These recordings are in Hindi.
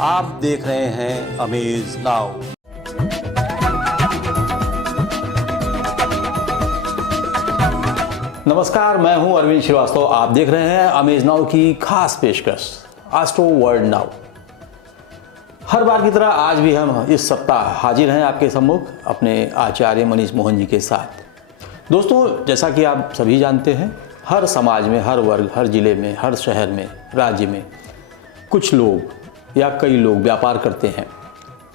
आप देख रहे हैं अमेज नाउ। नमस्कार, मैं हूं अरविंद श्रीवास्तव। आप देख रहे हैं अमेज नाउ की खास पेशकश एस्ट्रो वर्ल्ड नाउ। हर बार की तरह आज भी हम इस सप्ताह हाजिर हैं आपके सम्मुख अपने आचार्य मनीष मोहन जी के साथ। दोस्तों, जैसा कि आप सभी जानते हैं, हर समाज में, हर वर्ग, हर जिले में, हर शहर में, राज्य में कुछ लोग या कई लोग व्यापार करते हैं,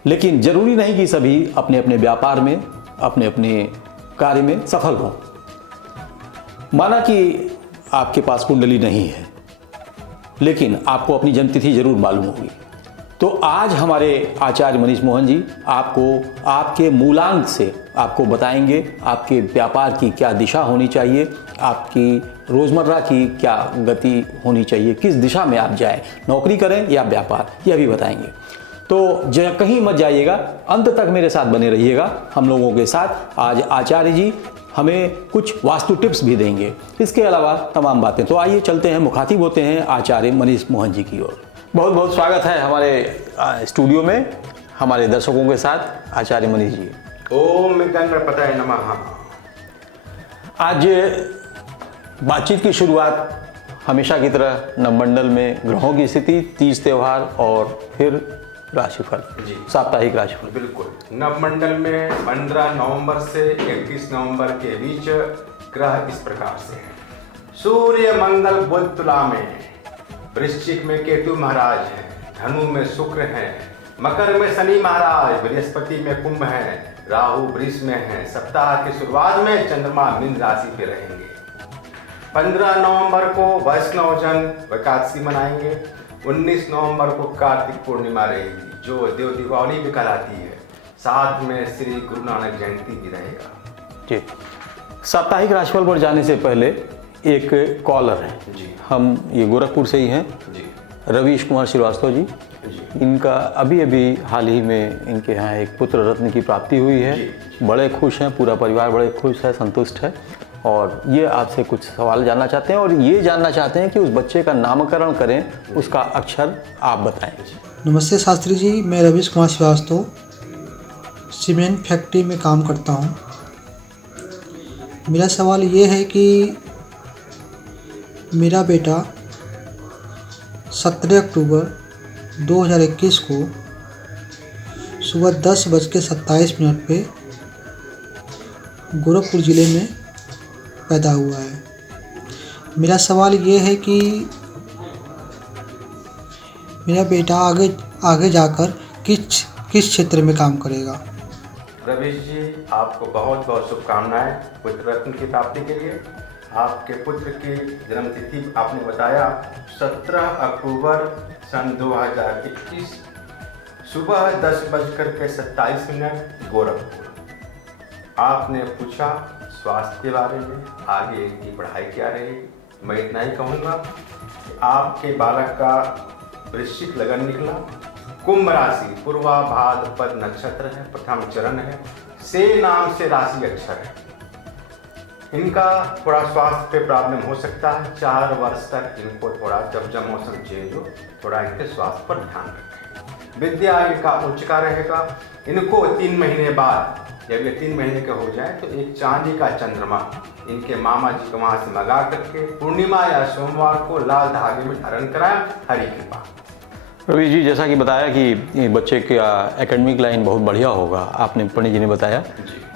लेकिन ज़रूरी नहीं कि सभी अपने अपने व्यापार में, अपने अपने कार्य में सफल हों। माना कि आपके पास कुंडली नहीं है, लेकिन आपको अपनी जन्मतिथि जरूर मालूम होगी, तो आज हमारे आचार्य मनीष मोहन जी आपको आपके मूलांक से आपको बताएंगे आपके व्यापार की क्या दिशा होनी चाहिए, आपकी रोज़मर्रा की क्या गति होनी चाहिए, किस दिशा में आप जाएं, नौकरी करें या व्यापार, यह भी बताएंगे। तो कहीं मत जाइएगा, अंत तक मेरे साथ बने रहिएगा। हम लोगों के साथ आज आचार्य जी हमें कुछ वास्तु टिप्स भी देंगे, इसके अलावा तमाम बातें। तो आइए चलते हैं, मुखातिब होते हैं आचार्य मनीष मोहन जी की ओर। बहुत बहुत स्वागत है हमारे स्टूडियो में हमारे दर्शकों के साथ आचार्य मनीष जी। ओम गणपतये नमः। आज बातचीत की शुरुआत हमेशा की तरह नवमंडल में ग्रहों की स्थिति, तीज त्यौहार और फिर राशिफल, साप्ताहिक राशिफल। बिल्कुल, नवमंडल में 15 नवंबर से 31 नवंबर के बीच ग्रह इस प्रकार से हैं। सूर्य मंगल बुध तुला में, वृश्चिक में केतु महाराज हैं, धनु में शुक्र हैं, मकर में शनि महाराज, बृहस्पति में कुंभ हैं, राहु वृष में हैं। सप्ताह की शुरुआत में चंद्रमा मीन राशि पे रहेंगे। 15 नवंबर को वैष्णव जन एकादशी मनाएंगे। 19 नवंबर को कार्तिक पूर्णिमा रहेगी, जो देव दीपावली भी कहलाती है। साथ में श्री गुरु नानक जयंती भी रहेगा। जी, साप्ताहिक राशिफल पर जाने से पहले एक कॉलर है जी, हम ये गोरखपुर से ही हैं जी, रवीश कुमार श्रीवास्तव जी। इनका अभी अभी हाल ही में इनके यहाँ एक पुत्र रत्न की प्राप्ति हुई है। बड़े खुश हैं, पूरा परिवार बड़े खुश है, संतुष्ट है, और ये आपसे कुछ सवाल जानना चाहते हैं और ये जानना चाहते हैं कि उस बच्चे का नामकरण करें, उसका अक्षर आप बताएं। नमस्ते शास्त्री जी, मैं रवीश कुमार श्रीवास्तव सीमेंट फैक्ट्री में काम करता हूँ। मेरा सवाल ये है कि मेरा बेटा 17 अक्टूबर 2021 को सुबह 10:27 पे गोरखपुर ज़िले में पैदा हुआ है। मेरा सवाल ये है कि मेरा बेटा आगे जाकर किस क्षेत्र में काम करेगा। रवीश जी, आपको बहुत बहुत शुभकामनाएं पुत्र रत्न की प्राप्ति के लिए। आपके पुत्र की जन्मतिथि आपने बताया 17 अक्टूबर सन 2021 सुबह 10:27 गोरखपुर। आपने पूछा स्वास्थ्य के बारे में, आगे की पढ़ाई क्या रहेगी। मैं इतना ही कहूँगा कि आपके बालक का वृश्चिक लगन निकला, कुंभ राशि, पूर्वा भाद्रपद नक्षत्र है, प्रथम चरण है, से नाम से राशि अक्षर है। इनका थोड़ा स्वास्थ्य पे प्रॉब्लम हो सकता है। 4 वर्ष तक इनको थोड़ा जब मौसम चेंज हो, थोड़ा इनके स्वास्थ्य पर ध्यान रखें। विद्या इनका उच्च का रहेगा। इनको 3 महीने बाद, जब ये 3 महीने के हो जाए, तो एक चांदी का चंद्रमा इनके मामा जी को वहाँ से मंगा करके पूर्णिमा या सोमवार को लाल धागे में धारण कराएं। हरि कृपा। रवि जी, जैसा कि बताया कि बच्चे का एकेडमिक लाइन बहुत बढ़िया होगा, आपने पंडित जी ने बताया,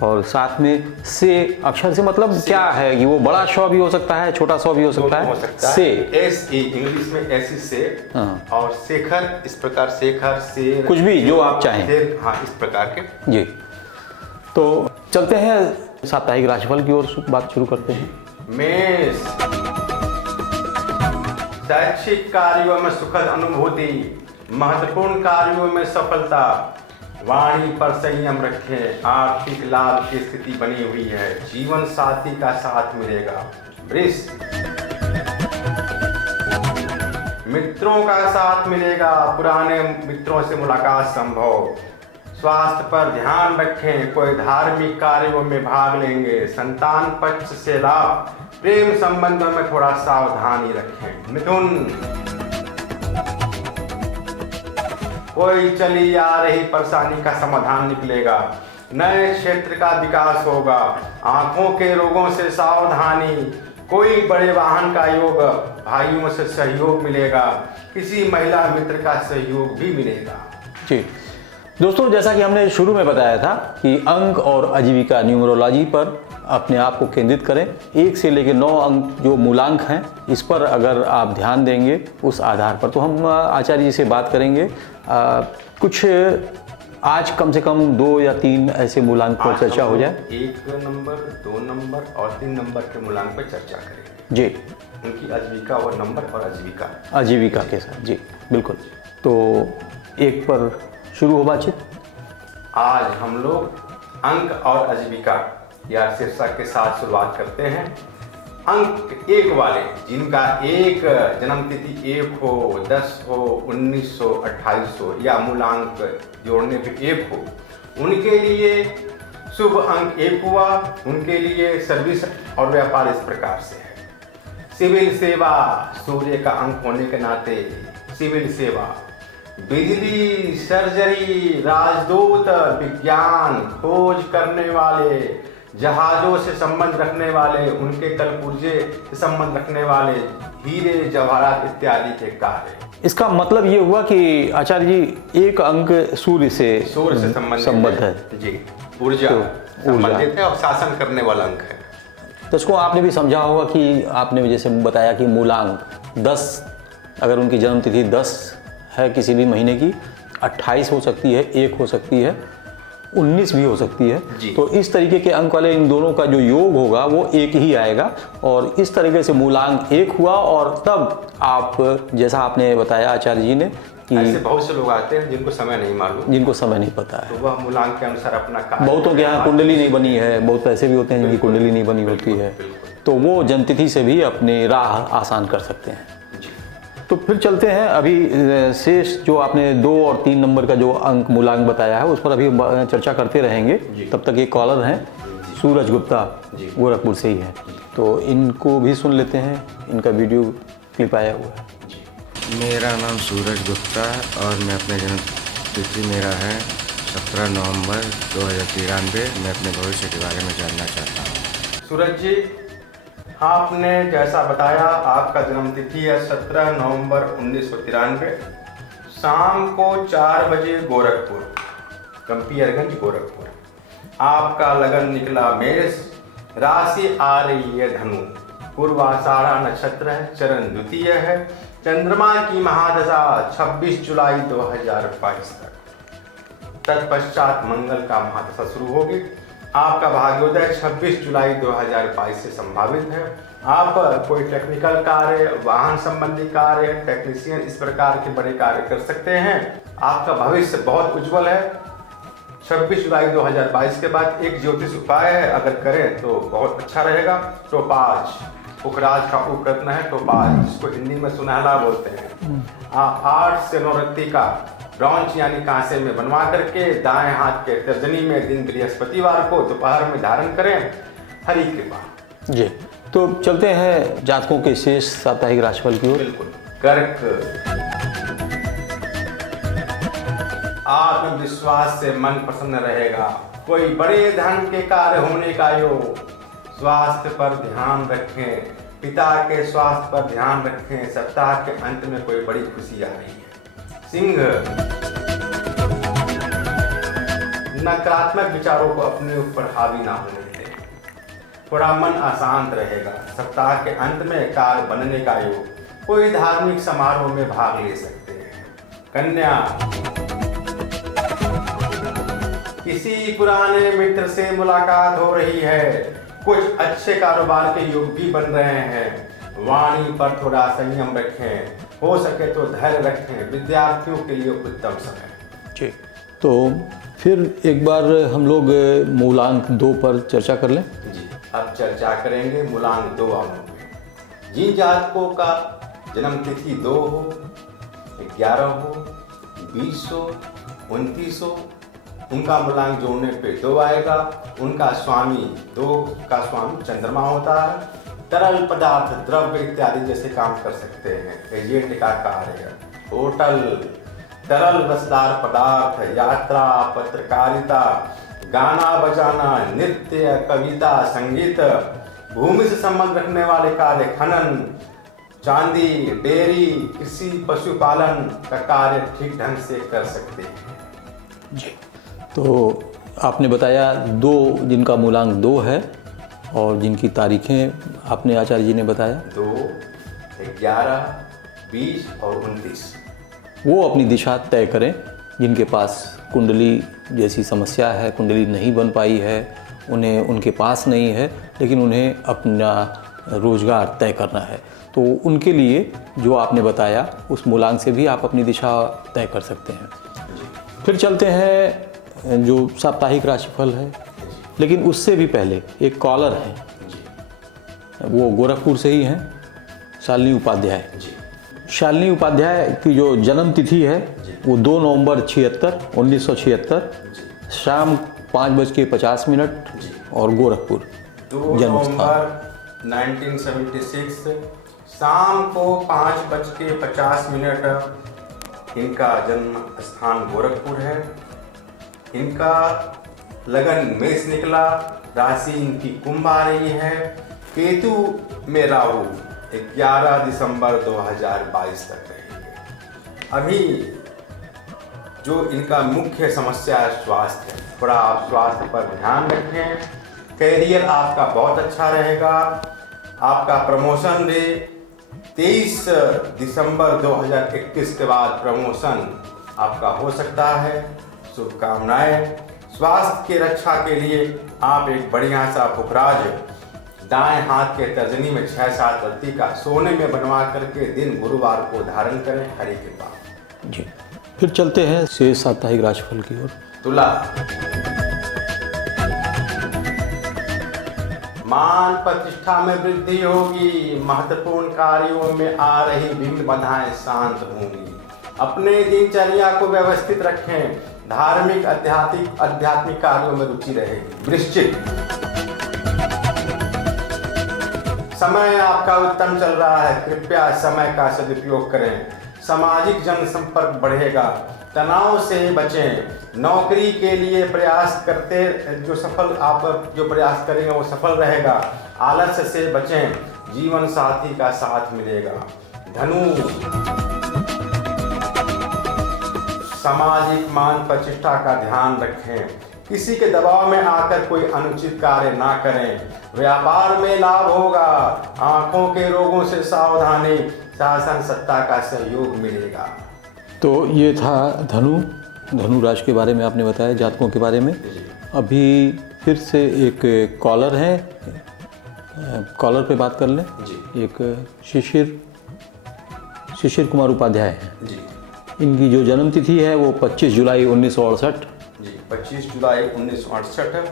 और साथ में से अक्षर से मतलब क्या है कि वो बड़ा शौ भी हो सकता है, छोटा शौ भी हो सकता है। से एस ई इंग्लिश में ऐसी से, और शेखर इस प्रकार, शेखर से कुछ भी जो आप चाहें। हाँ, इस प्रकार के। जी, तो चलते हैं साप्ताहिक राशिफल की ओर बात शुरू करते हैं। मेष, शैक्षिक कार्यों में सुखद अनुभूति, महत्वपूर्ण कार्यों में सफलता, वाणी पर संयम रखें, आर्थिक लाभ की स्थिति बनी हुई है, जीवन साथी का साथ मिलेगा। वृष, मित्रों का साथ मिलेगा, पुराने मित्रों से मुलाकात संभव। स्वास्थ्य पर ध्यान रखें, कोई धार्मिक कार्यों में भाग लेंगे, संतान पक्ष से लाभ, प्रेम संबंधों में थोड़ा सावधानी रखें। मिथुन, कोई चली आ रही परेशानी का समाधान निकलेगा, नए क्षेत्र का विकास होगा, आंखों के रोगों से सावधानी, कोई बड़े वाहन का योग, भाइयों से सहयोग मिलेगा, किसी महिला मित्र का सहयोग भी मिलेगा। जी दोस्तों, जैसा कि हमने शुरू में बताया था कि अंक और आजीविका न्यूमरोलॉजी पर अपने आप को केंद्रित करें। 1 से लेकर 9 अंक जो मूलांक हैं, इस पर अगर आप ध्यान देंगे उस आधार पर, तो हम आचार्य जी से बात करेंगे कुछ आज कम से कम 2 या 3 ऐसे मूलांक पर चर्चा हो जाए। 1 नंबर, 2 नंबर और 3 नंबर के मूलांक पर चर्चा करेंगे जी, उनकी आजीविका और नंबर और आजीविका के साथ। जी बिल्कुल। तो 1 पर शुरू हो बातचीत। आज हम लोग अंक और आजीविका या शीर्षक के साथ शुरुआत करते हैं। अंक 1 वाले, जिनका एक जन्म तिथि 1 हो, 10 हो, 19 हो, 28 हो या मूलांक जोड़ने पे 1 हो, उनके लिए शुभ अंक 1 हुआ। उनके लिए सर्विस और व्यापार इस प्रकार से है। सिविल सेवा, सूर्य का अंक होने के नाते सिविल सेवा, बिजली, सर्जरी, राजदूत, विज्ञान, खोज करने वाले, जहाजों से संबंध रखने वाले, उनके कलपुर्जे से संबंध रखने वाले, हीरे जवाहरात इत्यादि के कार्य। इसका मतलब ये हुआ कि आचार्य जी 1 अंक सूर्य से संबंध है। जी, ऊर्जा संबंधित है और शासन करने वाला अंक है। तो इसको आपने भी समझा होगा कि आपने जैसे बताया कि मूलांक 10, अगर उनकी जन्म तिथि 10 है किसी भी महीने की, 28 हो सकती है, 1 हो सकती है, 19 भी हो सकती है। तो इस तरीके के अंक वाले इन दोनों का जो योग होगा वो 1 ही आएगा। और इस तरीके से मूलांक 1 हुआ। और तब आप, जैसा आपने बताया आचार्य जी ने कि ऐसे बहुत से लोग आते हैं जिनको समय नहीं मालूम, जिनको समय नहीं पता है, तो वह मूलांक के अनुसार अपना कार्य, बहुतों के यहाँ कुंडली नहीं बनी है, बहुत ऐसे भी होते हैं जिनकी कुंडली नहीं बनी होती है, तो वो जन्मतिथि से भी अपनी राह आसान कर सकते हैं। तो फिर चलते हैं अभी शेष जो आपने 2 और 3 नंबर का जो अंक मूलांक बताया है उस पर अभी चर्चा करते रहेंगे। तब तक एक कॉलर हैं, सूरज गुप्ता, गोरखपुर से ही है, तो इनको भी सुन लेते हैं। इनका वीडियो क्लिप आया हुआ है। मेरा नाम सूरज गुप्ता और मैं अपने जन्म तिथि मेरा है 17 नवंबर 2093। मैं अपने भविष्य के बारे में जानना चाहता हूँ। सूरज जी, आपने जैसा बताया आपका जन्म तिथि है 17 नवंबर 1993, शाम को 4 बजे गोरखपुर, कंपियरगंज गोरखपुर। आपका लगन निकला मेष, राशि आ रही है धनु, पूर्वाषाढ़ा नक्षत्र है, चरण द्वितीय है, चंद्रमा की महादशा 26 जुलाई 2022 तक। तत्पश्चात मंगल का महादशा शुरू होगी। आपका भाग्योदय 26 जुलाई 2022 से संभावित है। आप कोई टेक्निकल कार्य, वाहन संबंधी कार्य, टेक्नीशियन, इस प्रकार के बड़े कार्य कर सकते हैं। आपका भविष्य बहुत उज्जवल है। 26 जुलाई 2022 के बाद एक ज्योतिष उपाय है, अगर करें तो बहुत अच्छा रहेगा। टोपाज, पुखराज का उपरत्न है टोपाज, जिसको हिंदी में सुनहला बोलते हैं। 8 से 9 रत्ती का ब्रॉन्ज यानी कांसे में बनवा करके दाएं हाथ के तर्जनी में दिन बृहस्पतिवार को दोपहर में धारण करें। हरि कृपा। जी, तो चलते हैं जातकों के शेष साप्ताहिक राशिफल की ओर। बिल्कुल। कर्क, आत्मविश्वास से मन प्रसन्न रहेगा, कोई बड़े धन के कार्य होने का योग। स्वास्थ्य पर ध्यान रखें, पिता के स्वास्थ्य पर ध्यान रखें, सप्ताह के अंत में कोई बड़ी खुशी आ रही है। सिंह, नकारात्मक विचारों को अपने ऊपर हावी ना होने दें, थोड़ा मन अशांत रहेगा। सप्ताह के अंत में कार्य बनने का योग, कोई धार्मिक समारोह में भाग ले सकते हैं। कन्या, किसी पुराने मित्र से मुलाकात हो रही है, कुछ अच्छे कारोबार के योग भी बन रहे हैं। वाणी पर थोड़ा संयम रखें, हो सके तो धैर्य रखें। विद्यार्थियों के लिए उत्तम समय। ठीक, तो फिर एक बार हम लोग मूलांक 2 पर चर्चा कर लें। जी, अब चर्चा करेंगे मूलांक 2 वालों पे। जिन जातकों का जन्म तिथि 2 हो, 11 हो, 20 हो, 29 हो, उनका मूलांक जोड़ने पे 2 आएगा। उनका स्वामी 2 का स्वामी चंद्रमा होता है। तरल पदार्थ, द्रव्य इत्यादि जैसे काम कर सकते हैं। एजेंट का कार्य, होटल, तरल रसदार पदार्थ, यात्रा, पत्रकारिता, गाना बजाना, नृत्य, कविता, संगीत, भूमि से संबंध रखने वाले कार्य, खनन, चांदी, डेयरी, कृषि, पशुपालन का कार्य ठीक ढंग से कर सकते हैं। जी, तो आपने बताया दो, जिनका मूलांक 2 है और जिनकी तारीखें आपने आचार्य जी ने बताया 2, 11, 20 और 29। वो अपनी दिशा तय करें। जिनके पास कुंडली जैसी समस्या है, कुंडली नहीं बन पाई है, उन्हें उनके पास नहीं है, लेकिन उन्हें अपना रोजगार तय करना है, तो उनके लिए जो आपने बताया उस मूलांक से भी आप अपनी दिशा तय कर सकते हैं। फिर चलते हैं जो साप्ताहिक राशिफल है, लेकिन उससे भी पहले एक कॉलर है, वो गोरखपुर से ही हैं, शालिनी उपाध्याय। शालिनी उपाध्याय की जो जन्म तिथि है वो 2 नवंबर 1976 शाम 5:50 और गोरखपुर 2 जन्म स्थान। नवंबर 1976 शाम को 5:50 इनका जन्म स्थान गोरखपुर है। इनका लगन मेष निकला, राशि इनकी कुंभ आ रही है, केतु में राहु 11 दिसंबर 2022 तक रहेंगे। अभी जो इनका मुख्य समस्या है स्वास्थ्य है, थोड़ा आप स्वास्थ्य पर ध्यान रखें। कैरियर आपका बहुत अच्छा रहेगा, आपका प्रमोशन भी 23 दिसंबर 2021 के बाद प्रमोशन आपका हो सकता है। शुभकामनाएं। स्वास्थ्य की रक्षा के लिए आप एक बढ़िया सा पुखराज दाएं हाथ के तर्जनी में 6-7 रत्ती का सोने में बनवा करके दिन गुरुवार को धारण करें। हरि कृपा। जी, फिर चलते हैं शेष साप्ताहिक राशिफल की ओर। तुला, मान प्रतिष्ठा में वृद्धि होगी, महत्वपूर्ण कार्यों में आ रही विघ्न बाधाएं शांत होंगी। अपने दिनचर्या को व्यवस्थित रखें, धार्मिक आध्यात्मिक कार्यों में रुचि रहेगी। वृश्चिक, समय आपका उत्तम चल रहा है, कृपया समय का सदुपयोग करें। सामाजिक जनसंपर्क बढ़ेगा, तनाव से बचें। नौकरी के लिए प्रयास करते आप जो प्रयास करेंगे वो सफल रहेगा। आलस्य से बचें, जीवन साथी का साथ मिलेगा। धनु, सामाजिक मान प्रतिष्ठा का ध्यान रखें, किसी के दबाव में आकर कोई अनुचित कार्य ना करें। व्यापार में लाभ होगा, आंखों के रोगों से सावधानी, शासन सत्ता का सहयोग मिलेगा। तो ये था धनु राशि के बारे में आपने बताया, जातकों के बारे में। अभी फिर से एक कॉलर है, कॉलर पे बात कर लें। एक शिशिर कुमार उपाध्याय है जी। इनकी जो जन्म तिथि है वो 25 जुलाई 1968 जी, 25 जुलाई 1968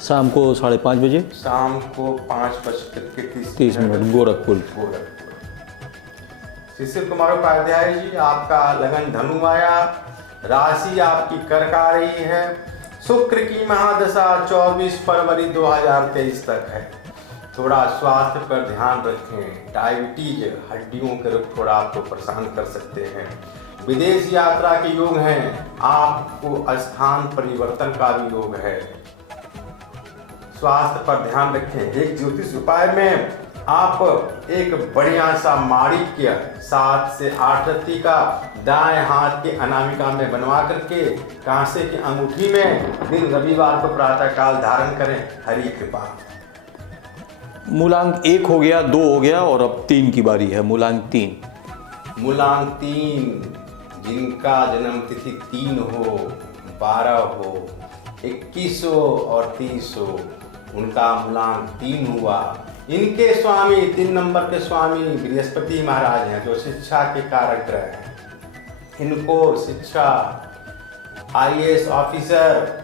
शाम को 5:30 बजे, शाम को 5:30 गोरखपुर। शिशिर कुमार उपाध्याय जी, आपका लगन धनु आया, राशि आपकी कर्क आ रही है। शुक्र की महादशा 24 फरवरी 2023 तक है। थोड़ा स्वास्थ्य पर ध्यान रखें, डायबिटीज, हड्डियों के रोग थोड़ा आपको परेशान कर सकते हैं। विदेश यात्रा के योग हैं, आपको स्थान परिवर्तन का भी योग है। स्वास्थ्य पर ध्यान रखें। एक ज्योतिष उपाय में आप एक बढ़िया सा माणिक्य 7 से 8 रत्ती का दाएं हाथ के अनामिका में बनवा करके कांसे की अंगूठी में दिन रविवार को प्रातः काल धारण करें। हरि कृपा। मूलांक 1 हो गया, 2 हो गया और अब 3 की बारी है। मूलांक 3। मूलांक 3, जिनका जन्म तिथि 3 हो, 12 हो, 21 हो और 30 हो, उनका मूलांक 3 हुआ। इनके स्वामी 3 नंबर के स्वामी बृहस्पति महाराज हैं, जो शिक्षा के कारक ग्रह हैं। इनको शिक्षा, IAS ऑफिसर,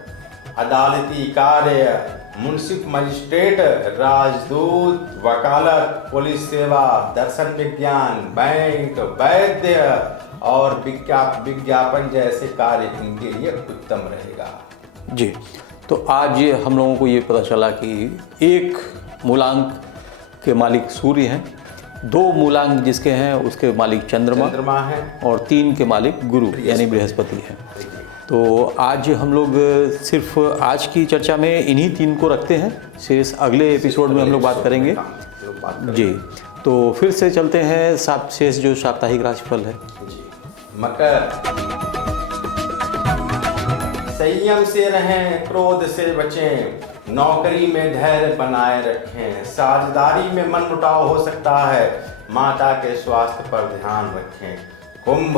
अदालती कार्य, मुंसिफ मजिस्ट्रेट, राजदूत, वकालत, पुलिस सेवा, दर्शन विज्ञान, बैंक, वैद्य और विज्ञापन जैसे कार्य इनके लिए उत्तम रहेगा। जी, तो आज हम लोगों को ये पता चला कि एक मूलांक के मालिक सूर्य हैं 2 मूलांक जिसके हैं उसके मालिक चंद्रमा है और 3 के मालिक गुरु यानी बृहस्पति हैं। तो आज हम लोग सिर्फ आज की चर्चा में इन्हीं 3 को रखते हैं, शेष अगले एपिसोड में हम लोग बात करेंगे जी। तो फिर से चलते हैं शेष जो साप्ताहिक राशिफल है जी। मकर, संयम से रहें, क्रोध से बचें, नौकरी में धैर्य बनाए रखें, साझेदारी में मनमुटाव हो सकता है, माता के स्वास्थ्य पर ध्यान रखें। कुंभ,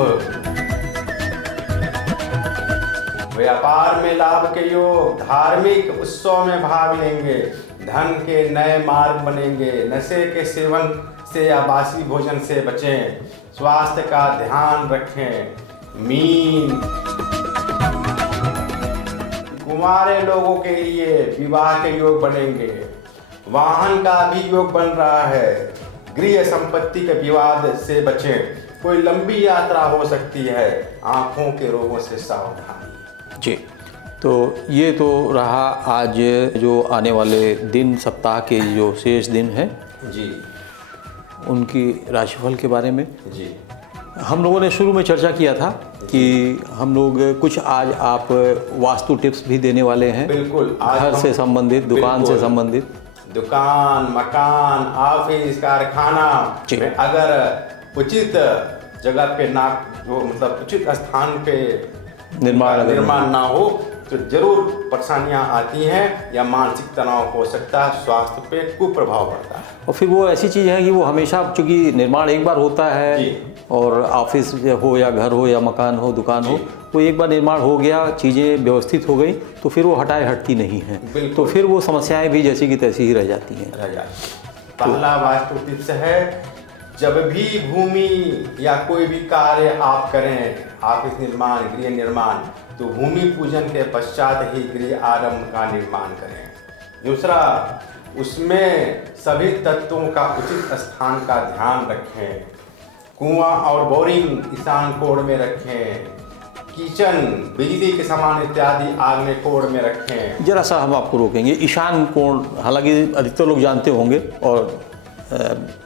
व्यापार में लाभ के योग, धार्मिक उत्सव में भाग लेंगे, धन के नए मार्ग बनेंगे, नशे के सेवन से या बासी भोजन से बचें, स्वास्थ्य का ध्यान रखें। मीन, कुंवारे लोगों के लिए विवाह के योग बनेंगे, वाहन का भी योग बन रहा है, गृह संपत्ति के विवाद से बचें, कोई लंबी यात्रा हो सकती है, आंखों के रोगों से सावधानी जी। तो ये तो रहा आज जो आने वाले दिन, सप्ताह के जो शेष दिन हैं जी, उनकी राशिफल के बारे में जी। हम लोगों ने शुरू में चर्चा किया था कि हम लोग कुछ आज आप वास्तु टिप्स भी देने वाले हैं। बिल्कुल, आज घर से संबंधित, दुकान से बिल्कुल। संबंधित, दुकान, मकान, ऑफिस, कारखाना में अगर उचित जगह पे ना, जो मतलब उचित स्थान पे निर्माण ना हो तो जरूर परेशानियां आती हैं या मानसिक तनाव हो सकता है, स्वास्थ्य पे कुप्रभाव पड़ता है। और फिर वो ऐसी चीज़ है कि वो हमेशा, चूँकि निर्माण एक बार होता है जी। और ऑफिस हो या घर हो या मकान हो, दुकान हो, तो एक बार निर्माण हो गया, चीज़ें व्यवस्थित हो गई तो फिर वो हटती नहीं हैं, तो फिर वो समस्याएं भी जैसी की तैसी ही रह जाती हैं। पहला वास्तु टिप्स है, जब भी भूमि या कोई भी कार्य आप करें, ऑफिस निर्माण, गृह निर्माण, तो भूमि पूजन के पश्चात ही गृह आरंभ का निर्माण करें। दूसरा, उसमें सभी तत्वों का उचित स्थान का ध्यान रखें, कुआं और बोरिंग ईशान कोण में रखें, किचन, बिजली के सामान इत्यादि आग्नेय कोण में रखें। जरा सा हम आपको रोकेंगे, ईशान कोण हालांकि अधिकतर लोग जानते होंगे, और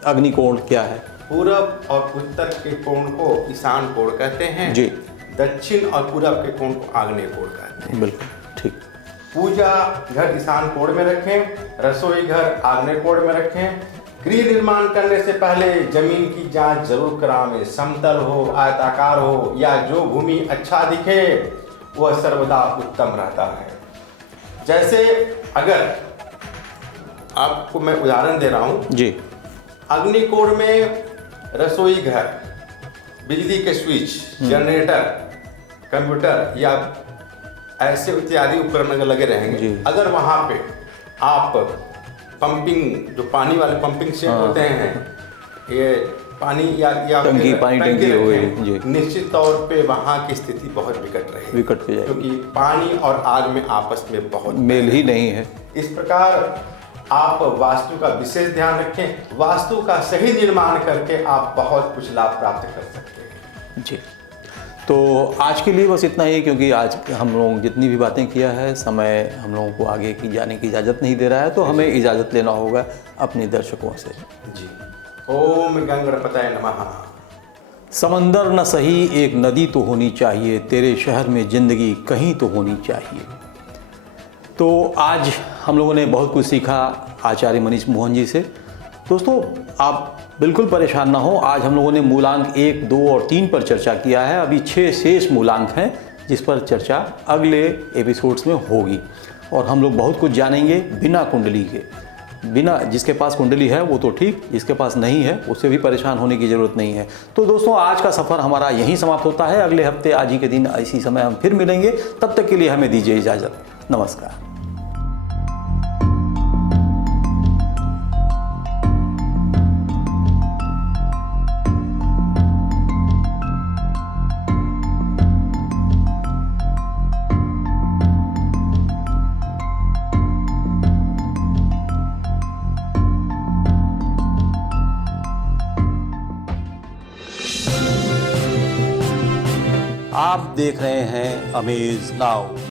अग्नि कोण क्या है? पूरब और उत्तर के कोण को ईशान कोण कहते हैं जी। दक्षिण और पूरब के कोण को आग्नेय कोण कहते हैं। बिल्कुल ठीक। पूजा घर ईशान कोण में रखें, रसोई घर आग्नेय कोण में रखें। गृह निर्माण करने से पहले जमीन की जांच जरूर करावें, समतल हो, आयताकार हो या जो भूमि अच्छा दिखे वह सर्वदा उत्तम रहता है। जैसे अगर आपको मैं उदाहरण दे रहा हूँ जी, अग्नि कोण में रसोई घर, बिजली के स्विच, जनरेटर, कंप्यूटर या ऐसे इत्यादि उपकरण अगर लगे रहेंगे, अगर वहाँ पे आप पंपिंग, जो पानी वाले पंपिंग सेट होते हैं, ये पानी या टंकी, पानी टंकी हो गई जी, निश्चित तौर पे वहाँ की स्थिति बहुत विकट रहेगी, विकट पे जाएगी, क्योंकि पानी और आग में आपस में बहुत मेल ही नहीं है। इस प्रकार आप वास्तु का विशेष ध्यान रखें, वास्तु का सही निर्माण करके आप बहुत कुछ लाभ प्राप्त कर सकते हैं जी। तो आज के लिए बस इतना ही, क्योंकि आज हम लोग जितनी भी बातें किया है, समय हम लोगों को आगे की जाने की इजाज़त नहीं दे रहा है, तो हमें इजाज़त लेना होगा अपने दर्शकों से जी। ओम गंगणपतये नमः। समंदर न सही एक नदी तो होनी चाहिए, तेरे शहर में ज़िंदगी कहीं तो होनी चाहिए। तो आज हम लोगों ने बहुत कुछ सीखा आचार्य मनीष मोहन जी से। दोस्तों, आप बिल्कुल परेशान ना हो, आज हम लोगों ने मूलांक 1, 2 और 3 पर चर्चा किया है। अभी 6 शेष मूलांक हैं जिस पर चर्चा अगले एपिसोड्स में होगी, और हम लोग बहुत कुछ जानेंगे बिना कुंडली के। बिना, जिसके पास कुंडली है वो तो ठीक, जिसके पास नहीं है उससे भी परेशान होने की ज़रूरत नहीं है। तो दोस्तों, आज का सफ़र हमारा यहीं समाप्त होता है। अगले हफ्ते आज ही के दिन इसी समय हम फिर मिलेंगे। तब तक के लिए हमें दीजिए इजाज़त। नमस्कार। आप देख रहे हैं अमेज नाउ।